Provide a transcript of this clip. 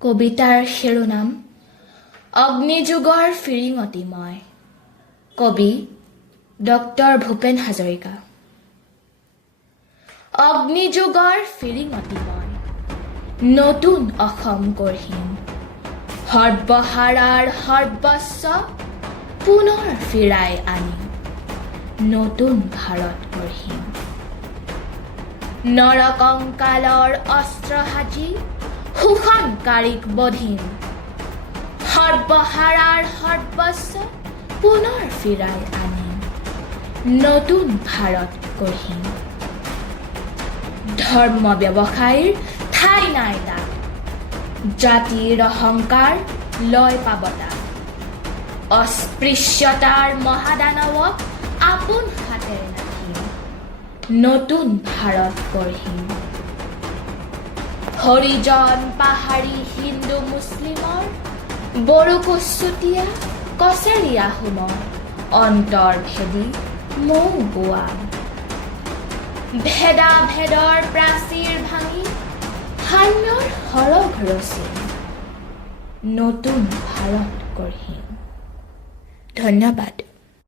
কবিতাৰ শিৰোনাম অগ্নিযুগৰ ফিৰিঙতি মই। কবি ডক্টৰ ভূপেন হাজৰিকা। অগ্নিযুগৰ ফিৰিঙতি মই, নতুন অসম গঢ়িম, সৰ্বহাৰাৰ সৰ্বস্ব পুনৰ ফিৰাই আনিম, নতুন ভাৰত গঢ়িম। নৰকঙ কালৰ অস্ত্ৰ সাজি শোষণকাৰীক বধিম, সৰ্বহাৰাৰ সৰ্বস্ব পুনৰ ফিৰাই আনিম, নতুন ভাৰত গঢ়িম। ধৰ্ম ব্যৱসায়ীৰ ঠাই নাই তাত, জাতিৰ অহংকাৰ লয় পাবতা, অস্পৃশ্যতাৰ মহাদানৱক আপোন হাতেৰে নাহিম, নতুন ভাৰত গঢ়িম। হৰিজন পাহাৰী হিন্দু মুছলিমৰ, বড়ো কুচুতীয়া কছাৰী আহোমৰ, অন্তৰ ভেদি মৌ বোৱাম, ভেদা ভেদৰ প্ৰাচীৰ ভাঙি সাম্যৰ সৰগ ৰচিম, নতুন ভাৰত গঢ়িম। ধন্যবাদ।